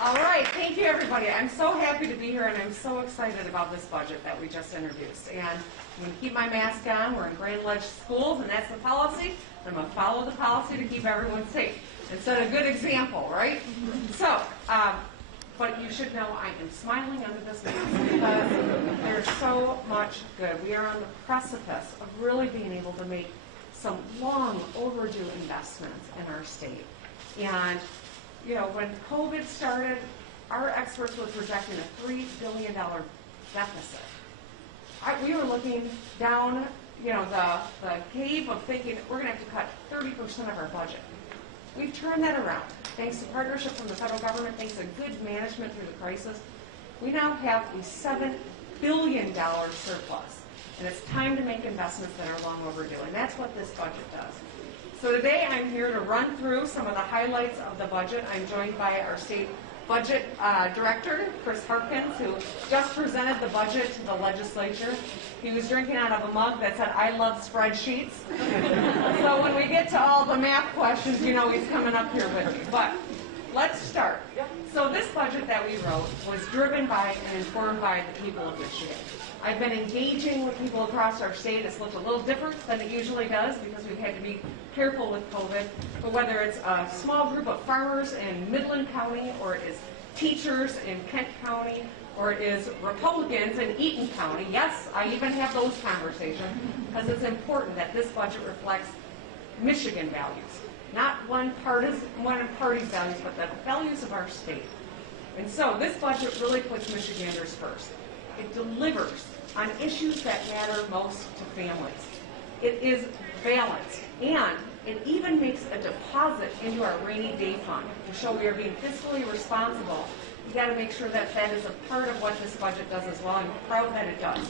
All right, thank you everybody. I'm so happy to be here and I'm so excited about this budget that we just introduced. And I'm going to keep my mask on. We're in Grand Ledge schools and that's the policy. I'm going to follow the policy to keep everyone safe and set a good example, right? So, but you should know I am smiling under this mask because there's so much good. We are on the precipice of really being able to make some long overdue investments in our state. And you know, when COVID started, our experts were projecting a $3 billion deficit. We were looking down, you know, the cave of thinking we're going to have to cut 30% of our budget. We've turned that around. Thanks to partnership from the federal government, thanks to good management through the crisis, we now have a $7 billion surplus. And it's time to make investments that are long overdue. And that's what this budget does. So today I'm here to run through some of the highlights of the budget. I'm joined by our state budget director, Chris Harkins, who just presented the budget to the legislature. He was drinking out of a mug that said, "I love spreadsheets." So when we get to all the math questions, you know he's coming up here with me. But let's start. So this budget that we wrote was driven by and informed by the people of Michigan. I've been engaging with people across our state. It's looked a little different than it usually does because we've had to be careful with COVID. But whether it's a small group of farmers in Midland County, or it is teachers in Kent County, or it is Republicans in Eaton County, yes, I even have those conversations because it's important that this budget reflects Michigan values, not one party's values, but the values of our state. And so this budget really puts Michiganders first. It delivers on issues that matter most to families. It is balanced, and it even makes a deposit into our rainy day fund to show we are being fiscally responsible. You got to make sure that that is a part of what this budget does as well. I'm proud that it does.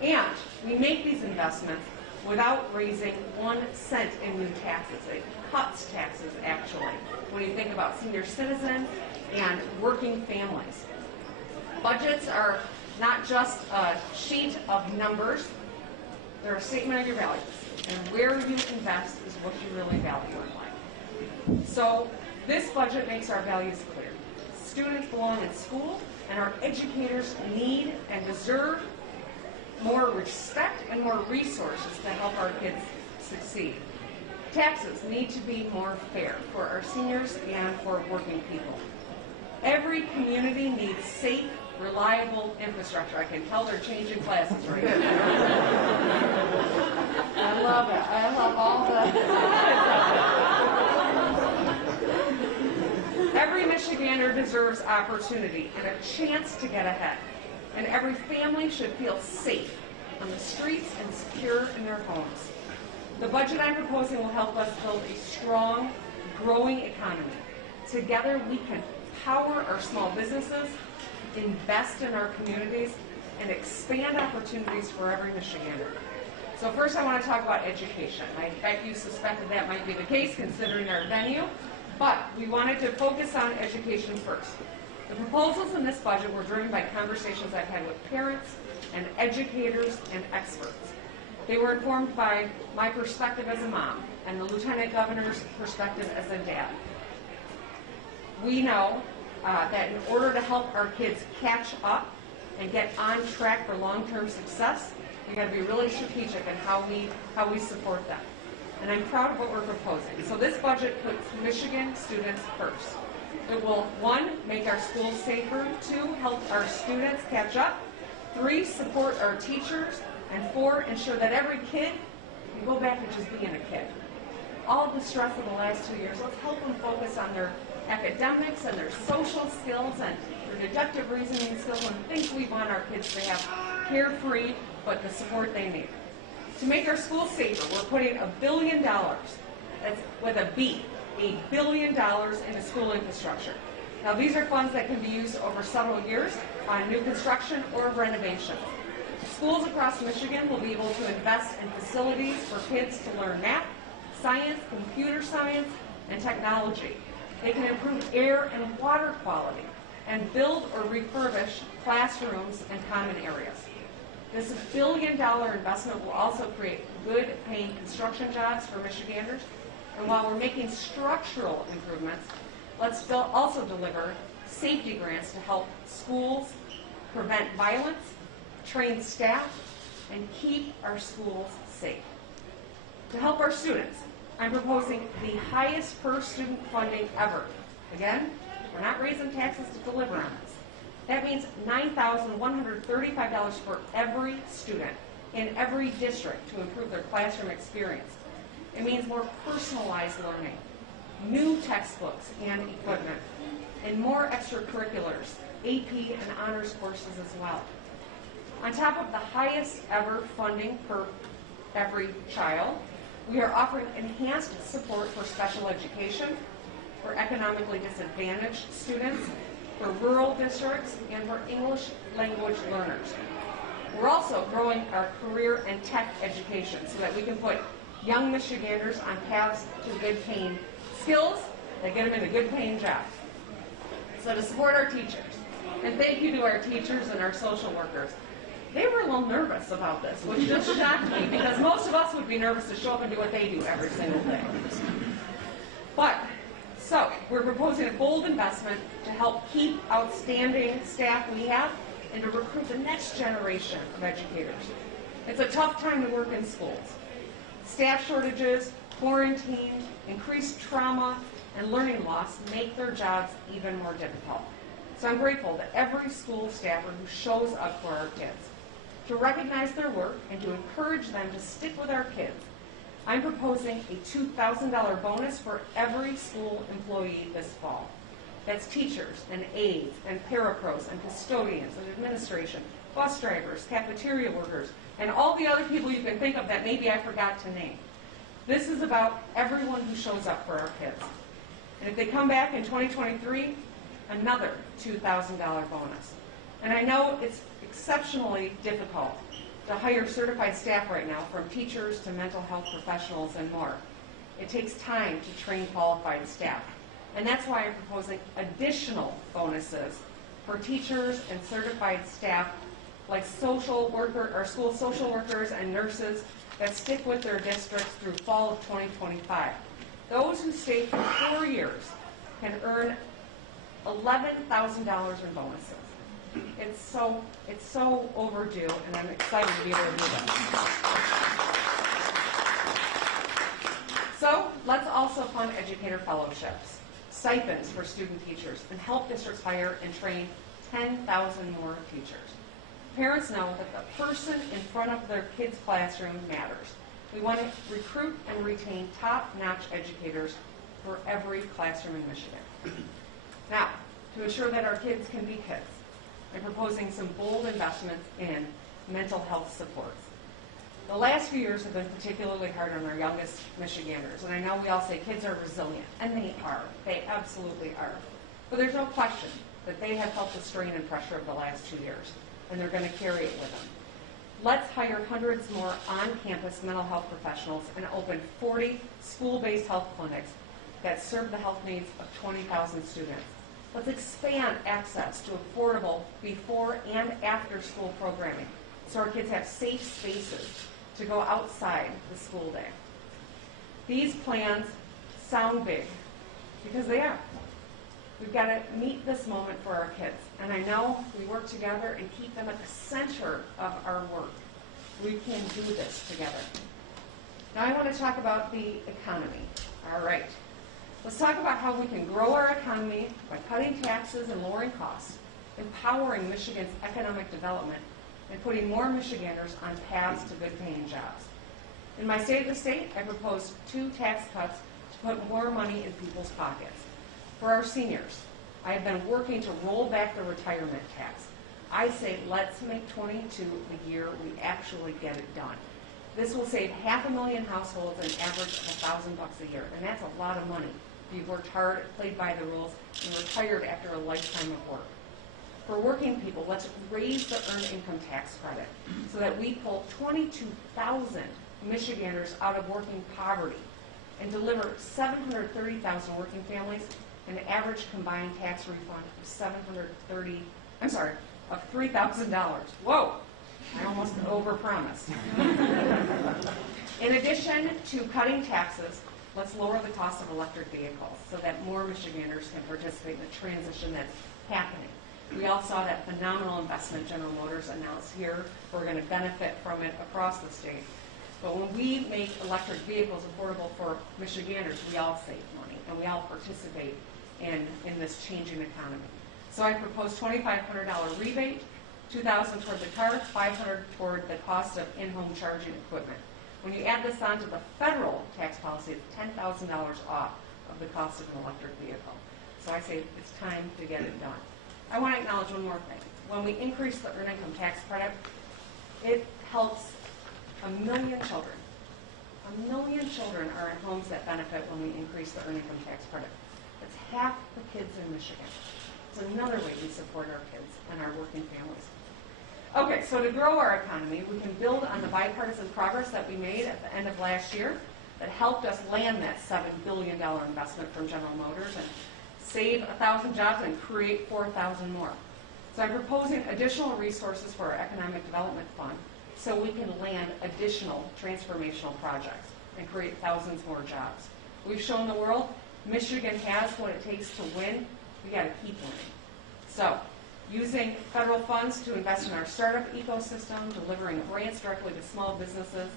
And we make these investments without raising 1 cent in new taxes. It cuts taxes, actually, when you think about senior citizens and working families. Budgets are not just a sheet of numbers, they're a statement of your values. And where you invest is what you really value in life. So this budget makes our values clear. Students belong in school, and our educators need and deserve more respect and more resources to help our kids succeed. Taxes need to be more fair for our seniors and for working people. Every community needs safe, reliable infrastructure. I can tell they're changing classes right now. I love it. I love all the... Every Michigander deserves opportunity and a chance to get ahead. And every family should feel safe on the streets and secure in their homes. The budget I'm proposing will help us build a strong, growing economy. Together we can power our small businesses, invest in our communities, and expand opportunities for every Michigander. So first I want to talk about education. I bet you suspected that might be the case considering our venue, but we wanted to focus on education first. The proposals in this budget were driven by conversations I've had with parents and educators and experts. They were informed by my perspective as a mom and the Lieutenant Governor's perspective as a dad. We know that in order to help our kids catch up and get on track for long-term success, we got to be really strategic in how we support them. And I'm proud of what we're proposing. So this budget puts Michigan students first. It will, 1, make our schools safer, 2, help our students catch up, 3, support our teachers, and 4, ensure that every kid can go back to just being a kid. All of the stress of the last 2 years, let's help them focus on their academics and their social skills and their deductive reasoning skills and things we want our kids to have carefree, but the support they need. To make our schools safer, we're putting $1 billion, that's with a B, $1 billion into school infrastructure. Now these are funds that can be used over several years on new construction or renovations. Schools across Michigan will be able to invest in facilities for kids to learn math, science, computer science, and technology. They can improve air and water quality and build or refurbish classrooms and common areas. This $1 billion investment will also create good paying construction jobs for Michiganders. And while we're making structural improvements, let's also deliver safety grants to help schools prevent violence, train staff, and keep our schools safe. To help our students, I'm proposing the highest per student funding ever. Again, we're not raising taxes to deliver on this. That means $9,135 for every student in every district to improve their classroom experience. It means more personalized learning, new textbooks and equipment, and more extracurriculars, AP and honors courses as well. On top of the highest ever funding per every child, we are offering enhanced support for special education, for economically disadvantaged students, for rural districts, and for English language learners. We're also growing our career and tech education so that we can put young Michiganders on paths to good paying skills that get them into good paying jobs. So to support our teachers, and thank you to our teachers and our social workers. They were a little nervous about this, which just shocked me because most of us would be nervous to show up and do what they do every single day. So we're proposing a bold investment to help keep outstanding staff we have and to recruit the next generation of educators. It's a tough time to work in schools. Staff shortages, quarantine, increased trauma, and learning loss make their jobs even more difficult. So I'm grateful to every school staffer who shows up for our kids. To recognize their work and to encourage them to stick with our kids, I'm proposing a $2,000 bonus for every school employee this fall. That's teachers and aides and parapros and custodians and administration, bus drivers, cafeteria workers, and all the other people you can think of that maybe I forgot to name. This is about everyone who shows up for our kids. And if they come back in 2023, another $2,000 bonus. And I know it's exceptionally difficult to hire certified staff right now, from teachers to mental health professionals and more. It takes time to train qualified staff. And that's why I'm proposing additional bonuses for teachers and certified staff like social worker or school social workers and nurses that stick with their districts through fall of 2025. Those who stay for 4 years can earn $11,000 in bonuses. It's so overdue, and I'm excited to be able to do that. So let's also fund educator fellowships, stipends for student teachers, and help districts hire and train 10,000 more teachers. Parents know that the person in front of their kids' classroom matters. We want to recruit and retain top-notch educators for every classroom in Michigan. Now, to ensure that our kids can be kids, I'm proposing some bold investments in mental health supports. The last few years have been particularly hard on our youngest Michiganders, and I know we all say kids are resilient, and they are. They absolutely are. But there's no question that they have felt the strain and pressure of the last 2 years, and they're going to carry it with them. Let's hire hundreds more on-campus mental health professionals and open 40 school-based health clinics that serve the health needs of 20,000 students. Let's expand access to affordable before and after school programming so our kids have safe spaces to go outside the school day. These plans sound big because they are. We've got to meet this moment for our kids, and I know we work together and keep them at the center of our work. We can do this together. Now I want to talk about the economy. All right. Let's talk about how we can grow our economy by cutting taxes and lowering costs, empowering Michigan's economic development, and putting more Michiganders on paths to good-paying jobs. In my State of the State, I proposed 2 tax cuts to put more money in people's pockets. For our seniors, I have been working to roll back the retirement tax. I say let's make 22 the year we actually get it done. This will save 500,000 households an average of $1,000 a year, and that's a lot of money. You've worked hard, played by the rules, and retired after a lifetime of work. For working people, let's raise the earned income tax credit so that we pull 22,000 Michiganders out of working poverty and deliver 730,000 working families an average combined tax refund of $3,000. Whoa, I almost overpromised. In addition to cutting taxes, let's lower the cost of electric vehicles so that more Michiganders can participate in the transition that's happening. We all saw that phenomenal investment General Motors announced here. We're going to benefit from it across the state. But when we make electric vehicles affordable for Michiganders, we all save money and we all participate in this changing economy. So I propose $2,500 rebate, $2,000 toward the car, $500 toward the cost of in-home charging equipment. When you add this onto the federal tax policy, it's $10,000 off of the cost of an electric vehicle. So I say it's time to get it done. I want to acknowledge one more thing. When we increase the earned income tax credit, it helps 1 million children. 1 million children are in homes that benefit when we increase the earned income tax credit. That's half the kids in Michigan. It's another way we support our kids and our working families. Okay, so to grow our economy, we can build on the bipartisan progress that we made at the end of last year that helped us land that $7 billion investment from General Motors and save 1,000 jobs and create 4,000 more. So I'm proposing additional resources for our Economic Development Fund so we can land additional transformational projects and create thousands more jobs. We've shown the world Michigan has what it takes to win. We got to keep winning. So, using federal funds to invest in our startup ecosystem, delivering grants directly to small businesses,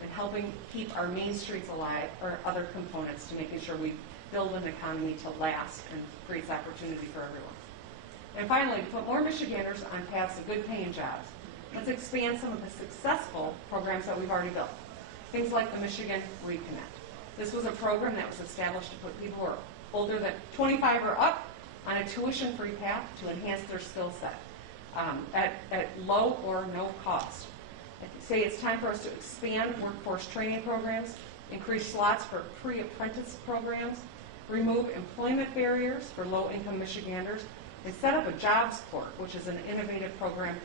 and helping keep our main streets alive are other components to making sure we build an economy to last and creates opportunity for everyone. And finally, to put more Michiganders on paths to good paying jobs, let's expand some of the successful programs that we've already built. Things like the Michigan Reconnect. This was a program that was established to put people who are older than 25 or up on a tuition-free path to enhance their skill set at low or no cost. I say it's time for us to expand workforce training programs, increase slots for pre-apprentice programs, remove employment barriers for low-income Michiganders, and set up a Jobs Court, which is an innovative program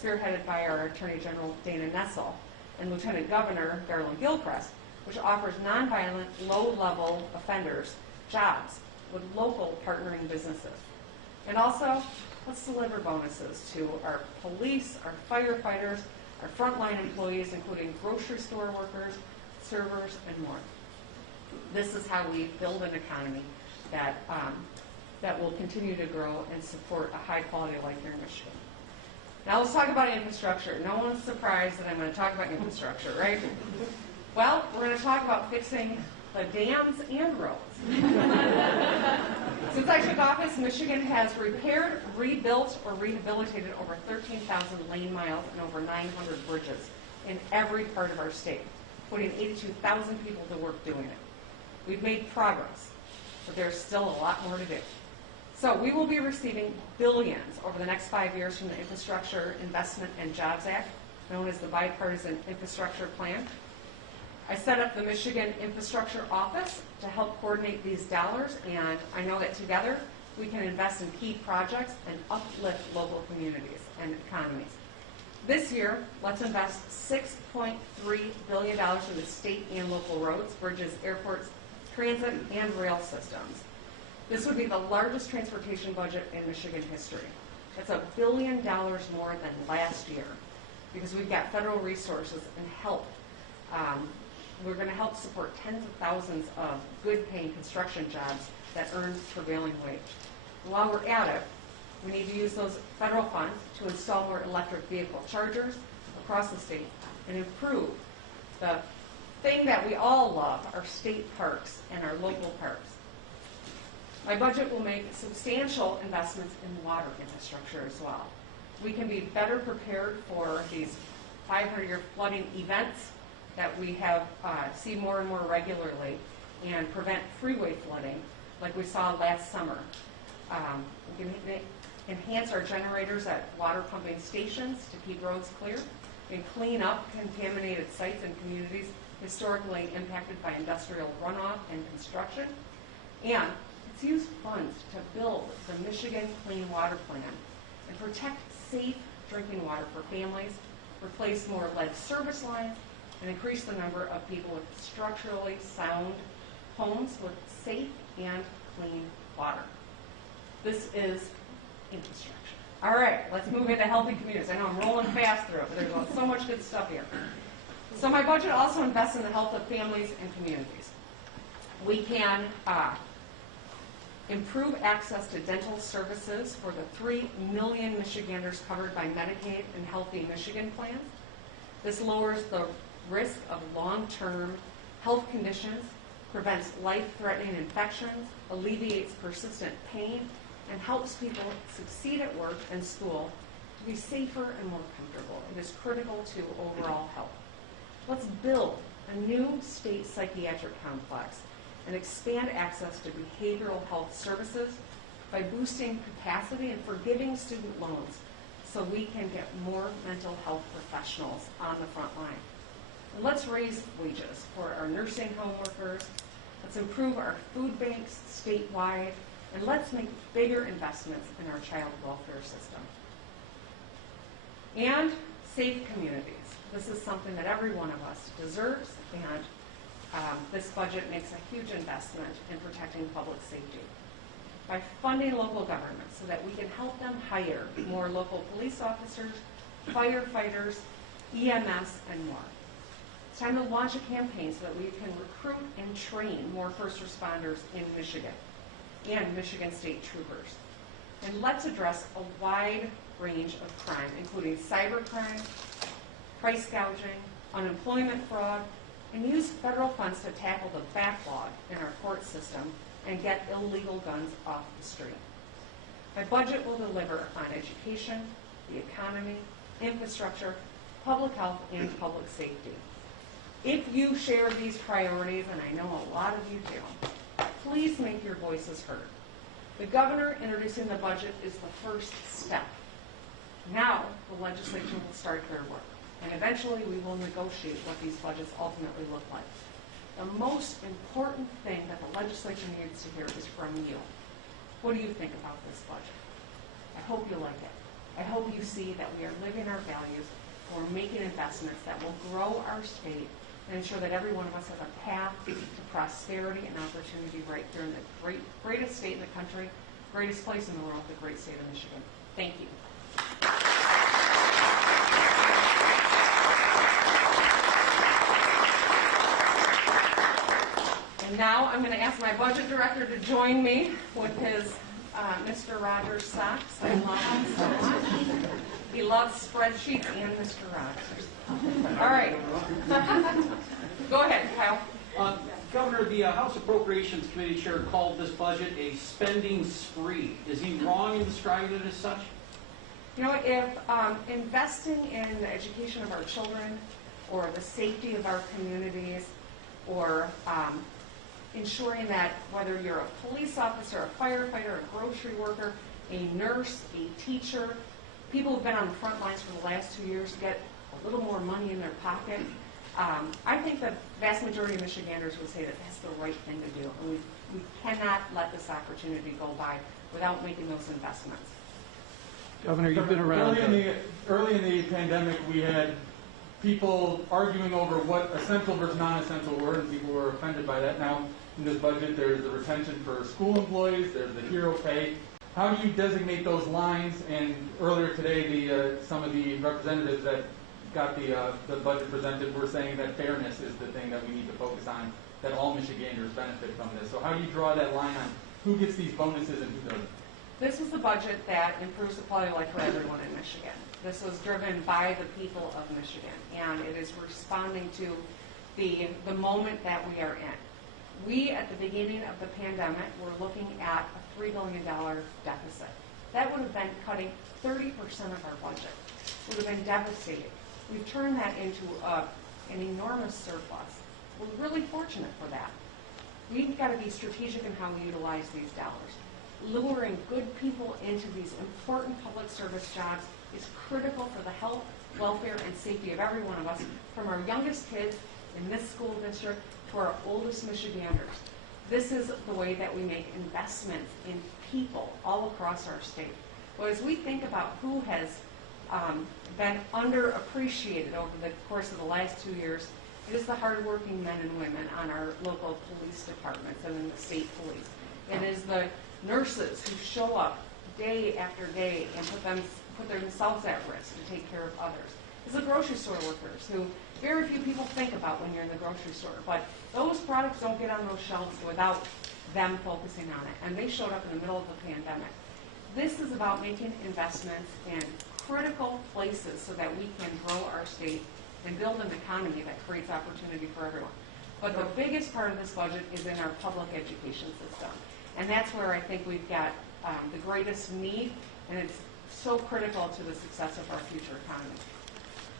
spearheaded by our Attorney General Dana Nessel and Lieutenant Governor Garland Gilchrist, which offers nonviolent, low-level offenders jobs with local partnering businesses. And also, let's deliver bonuses to our police, our firefighters, our frontline employees, including grocery store workers, servers, and more. This is how we build an economy that will continue to grow and support a high quality of life here in Michigan. Now let's talk about infrastructure. No one's surprised that I'm going to talk about infrastructure, right? Well, we're going to talk about fixing the dams and roads. Since I took office, Michigan has repaired, rebuilt, or rehabilitated over 13,000 lane miles and over 900 bridges in every part of our state, putting 82,000 people to work doing it. We've made progress, but there's still a lot more to do. So we will be receiving billions over the next 5 years from the Infrastructure Investment and Jobs Act, known as the Bipartisan Infrastructure Plan. I set up the Michigan Infrastructure Office to help coordinate these dollars, and I know that together we can invest in key projects and uplift local communities and economies. This year, let's invest $6.3 billion in the state and local roads, bridges, airports, transit, and rail systems. This would be the largest transportation budget in Michigan history. That's $1 billion more than last year because we've got federal resources and help. We're going to help support tens of thousands of good-paying construction jobs that earn prevailing wage. And while we're at it, we need to use those federal funds to install more electric vehicle chargers across the state and improve the thing that we all love, our state parks and our local parks. My budget will make substantial investments in water infrastructure as well. We can be better prepared for these 500-year flooding events that we have see more and more regularly and prevent freeway flooding like we saw last summer. We can enhance our generators at water pumping stations to keep roads clear and clean up contaminated sites and communities historically impacted by industrial runoff and construction. And let's use funds to build the Michigan Clean Water Plan and protect safe drinking water for families, replace more lead service lines, and increase the number of people with structurally sound homes with safe and clean water. This is infrastructure. All right, let's move into healthy communities. I know I'm rolling fast through it, but there's so much good stuff here. So my budget also invests in the health of families and communities. We can improve access to dental services for the 3 million Michiganders covered by Medicaid and Healthy Michigan plans. This lowers the risk of long-term health conditions, prevents life-threatening infections, alleviates persistent pain, and helps people succeed at work and school to be safer and more comfortable. It is critical to overall health. Let's build a new state psychiatric complex and expand access to behavioral health services by boosting capacity and forgiving student loans so we can get more mental health professionals on the front line. And let's raise wages for our nursing home workers. Let's improve our food banks statewide, and let's make bigger investments in our child welfare system. And safe communities. This is something that every one of us deserves, and this budget makes a huge investment in protecting public safety by funding local governments so that we can help them hire more local police officers, firefighters, EMS, and more. It's time to launch a campaign so that we can recruit and train more first responders in Michigan and Michigan State Troopers. And let's address a wide range of crime, including cybercrime, price gouging, unemployment fraud, and use federal funds to tackle the backlog in our court system and get illegal guns off the street. My budget will deliver on education, the economy, infrastructure, public health, and public safety. If you share these priorities, and I know a lot of you do, please make your voices heard. The governor introducing the budget is the first step. Now the legislature will start their work, and eventually we will negotiate what these budgets ultimately look like. The most important thing that the legislature needs to hear is from you. What do you think about this budget? I hope you like it. I hope you see that we are living our values, we're making investments that will grow our state and ensure that every one of us has a path to prosperity and opportunity right here in the greatest state in the country, greatest place in the world, the great state of Michigan. Thank you. And now I'm going to ask my budget director to join me with his Mr. Rogers socks. I love him so much. He loves spreadsheets and Mr. Rogers. All right. Go ahead, Kyle. Governor, the House Appropriations Committee Chair called this budget a spending spree. Is he wrong in describing it as such? You know, if investing in the education of our children or the safety of our communities or ensuring that whether you're a police officer, a firefighter, a grocery worker, a nurse, a teacher, people who've been on the front lines for the last 2 years get a little more money in their pocket. I think the vast majority of Michiganders would say that that's the right thing to do. And we cannot let this opportunity go by without making those investments. Governor, you've been around. Early in the pandemic, we had people arguing over what essential versus non-essential were, and people were offended by that. Now, in this budget, there's the retention for school employees, there's the hero pay. How do you designate those lines? And earlier today, some of the representatives that got the budget presented were saying that fairness is the thing that we need to focus on, that all Michiganders benefit from this. So how do you draw that line on who gets these bonuses and who doesn't? This is the budget that improves the quality of life for everyone in Michigan. This was driven by the people of Michigan, and it is responding to the moment that we are in. We, at the beginning of the pandemic, were looking at a $3 billion deficit. That would have been cutting 30% of our budget. It would have been devastating. We've turned that into an enormous surplus. We're really fortunate for that. We've got to be strategic in how we utilize these dollars. Luring good people into these important public service jobs is critical for the health, welfare, and safety of every one of us, from our youngest kids in this school district to our oldest Michiganders. This is the way that we make investments in people all across our state. But as we think about who has been underappreciated over the course of the last 2 years, it is the hardworking men and women on our local police departments and in the state police. It is the nurses who show up day after day and put themselves at risk to take care of others. is the grocery store workers, who very few people think about when you're in the grocery store. But those products don't get on those shelves without them focusing on it. And they showed up in the middle of the pandemic. This is about making investments in critical places so that we can grow our state and build an economy that creates opportunity for everyone. But the biggest part of this budget is in our public education system. And that's where I think we've got the greatest need, and it's so critical to the success of our future economy.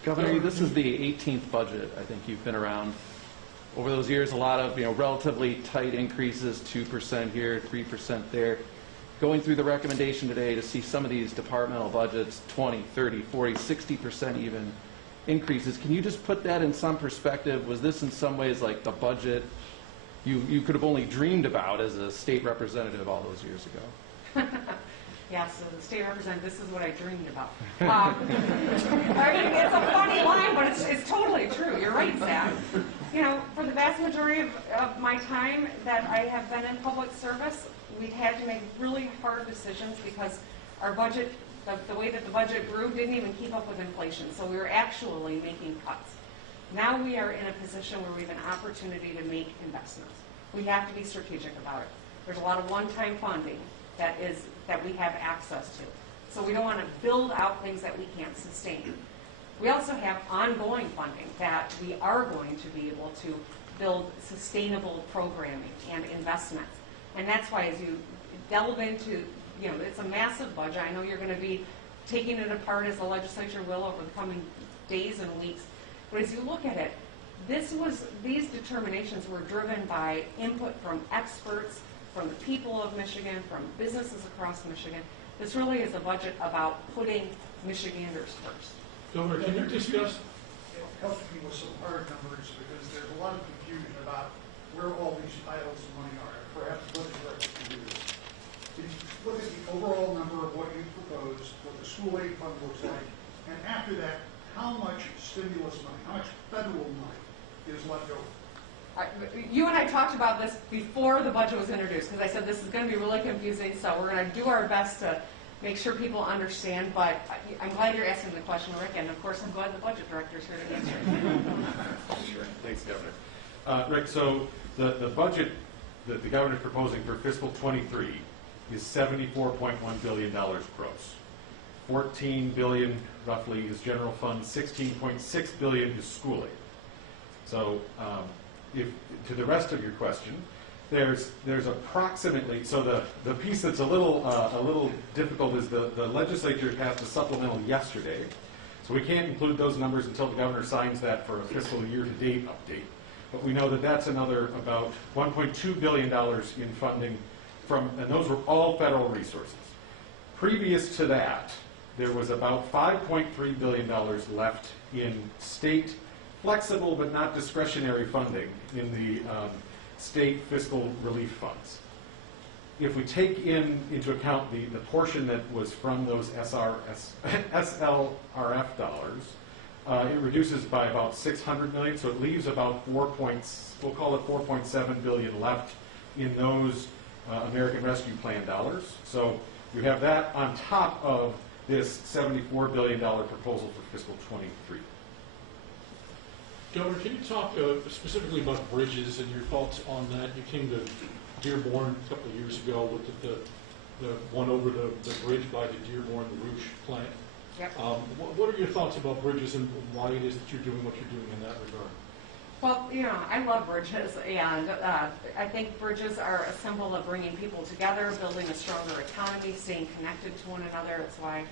Governor, this is the 18th budget. I think you've been around. Over those years, a lot of relatively tight increases, 2% here, 3% there. Going through the recommendation today to see some of these departmental budgets, 20, 30, 40, 60% even increases. Can you just put that in some perspective? Was this in some ways like the budget you could have only dreamed about as a state representative all those years ago? Yes, as a state representative, this is what I dreamed about. I mean, it's a funny line, but it's totally true. You're right, Zach. For the vast majority of my time that I have been in public service, we've had to make really hard decisions because our budget, the way that the budget grew, didn't even keep up with inflation. So we were actually making cuts. Now we are in a position where we have an opportunity to make investments. We have to be strategic about it. There's a lot of one-time funding that we have access to. So we don't want to build out things that we can't sustain. We also have ongoing funding that we are going to be able to build sustainable programming and investments. And that's why as you delve into, it's a massive budget. I know you're going to be taking it apart as the legislature will over the coming days and weeks. But as you look at it, these determinations were driven by input from experts, from the people of Michigan, from businesses across Michigan. This really is a budget about putting Michiganders first. Governor, can you discuss? Help me with some hard numbers because there's a lot of confusion about where all these piles of money are. Perhaps what the director can do this. Can you look at the overall number of what you proposed, what the school aid fund looks like, and after that, how much stimulus money, how much federal money is left over? You and I talked about this before the budget was introduced because I said this is going to be really confusing, so we're going to do our best to make sure people understand, but I'm glad you're asking the question, Rick, and of course I'm glad the budget director's here to answer it. Sure. Thanks, Governor. Rick, so the budget that the governor is proposing for fiscal 23 is $74.1 billion gross. $14 billion roughly is general fund, $16.6 billion is school aid. So to the rest of your question, there's approximately, so the piece that's a little difficult is the legislature passed a supplemental yesterday. So we can't include those numbers until the governor signs that for a fiscal year-to-date update. But we know that that's another about $1.2 billion in funding and those were all federal resources. Previous to that, there was about $5.3 billion left in state flexible but not discretionary funding in the state fiscal relief funds. If we take into account the portion that was from those SLRF dollars, it reduces by about $600 million, so it leaves about we'll call it $4.7 billion left in those American Rescue Plan dollars. So you have that on top of this $74 billion proposal for fiscal 23. Governor, can you talk specifically about bridges and your thoughts on that? You came to Dearborn a couple of years ago, looked at the one over the bridge by the Dearborn, the Rouge plant. Yep. What are your thoughts about bridges and why it is that you're doing what you're doing in that regard? Well, I love bridges, and I think bridges are a symbol of bringing people together, building a stronger economy, staying connected to one another. That's why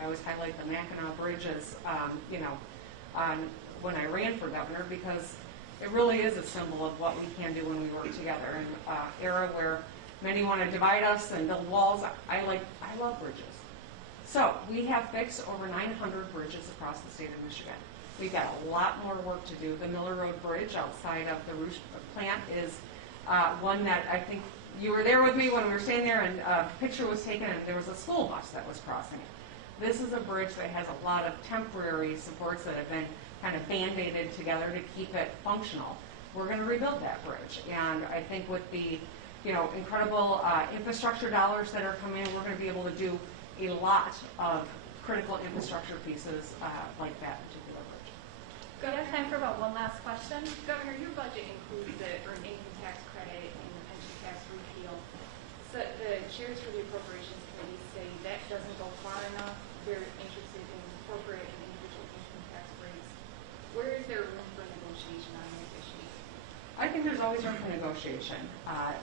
I always highlight the Mackinac Bridges, when I ran for governor, because it really is a symbol of what we can do when we work together. In an era where many want to divide us and build walls, I love bridges. So we have fixed over 900 bridges across the state of Michigan. We've got a lot more work to do. The Miller Road Bridge outside of the Rouge plant is one that I think you were there with me when we were staying there, and a picture was taken, and there was a school bus that was crossing it. This is a bridge that has a lot of temporary supports that have been kind of band-aided together to keep it functional. We're going to rebuild that bridge, and I think with the incredible infrastructure dollars that are coming in, we're going to be able to do a lot of critical infrastructure pieces like that particular bridge. Good. I have time for about one last question. Governor, your budget includes the earned income tax credit and the pension tax repeal. So the chairs for the appropriations committee say that doesn't go far enough. They're interested in corporate and individual income tax rates. Where is there room for negotiation on these issues? I think there's always room for negotiation.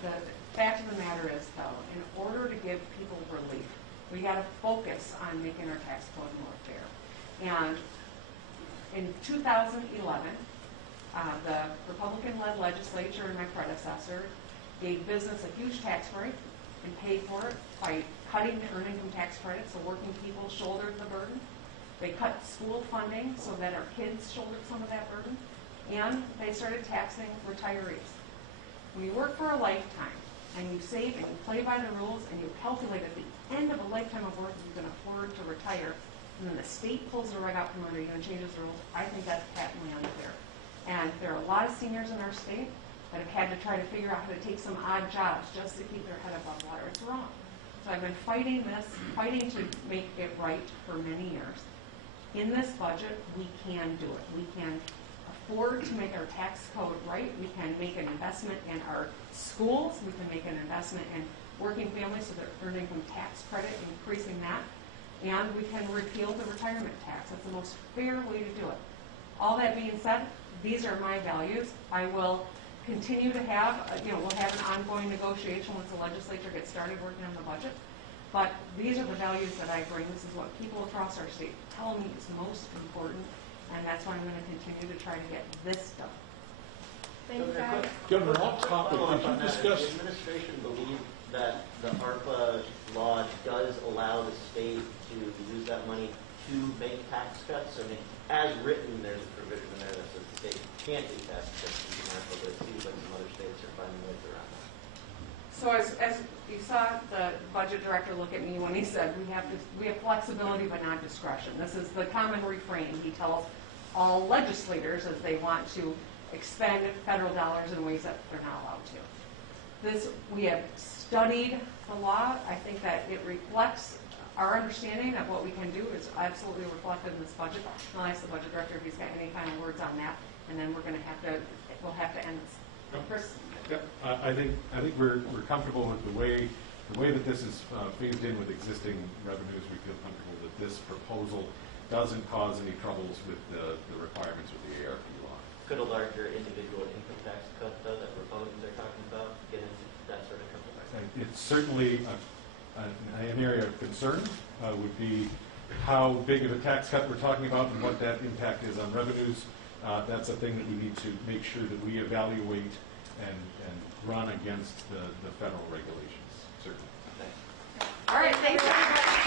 The fact of the matter is, though, in order to give people relief, we got to focus on making our tax code more fair. And in 2011, the Republican-led legislature and my predecessor gave business a huge tax break and paid for it by cutting the earned income tax credit so working people shouldered the burden. They cut school funding so that our kids shouldered some of that burden. And they started taxing retirees. When you work for a lifetime and you save and you play by the rules and you calculate at the end of a lifetime of work that you can afford to retire, and then the state pulls the rug out from under you and changes the rules, I think that's patently unfair. And there are a lot of seniors in our state that have had to try to figure out how to take some odd jobs just to keep their head above water. It's wrong. So I've been fighting to make it right for many years. In this budget, we can do it. We can afford to make our tax code right. We can make an investment in our schools. We can make an investment in working families so their earned income tax credit, increasing that. And we can repeal the retirement tax. That's the most fair way to do it. All that being said, these are my values. I will continue to have, we'll have an ongoing negotiation once the legislature gets started working on the budget. But these are the values that I bring. This is what people across our state tell me is most important. And that's why I'm going to continue to try to get this done. Thank you, guys. Governor, off topic, did you discuss? Does the administration believe that the ARPA law does allow the state to use that money to make tax cuts? I mean, as written, there's a provision in there that says the state can't do tax cuts using ARPA, but it seems like some other states are finding ways around that. So as you saw the budget director look at me when he said we have flexibility but not discretion. This is the common refrain he tells all legislators as they want to expend federal dollars in ways that they're not allowed to. We have studied the law. I think that it reflects our understanding of what we can do is absolutely reflected in this budget. I'll ask the budget director if he's got any final words on that, and then we'll have to end this. Chris? Yep. I think we're comfortable with the way that this is phased in with existing revenues. We feel comfortable that this proposal doesn't cause any troubles with the requirements of the ARP law. Could a larger individual income tax cut, though, that Republicans are talking about, get into that sort of compromise? It's certainly an area of concern. Would be how big of a tax cut we're talking about and what that impact is on revenues. That's a thing that we need to make sure that we evaluate and run against the federal regulations, certainly. Thanks. All right, thanks everybody.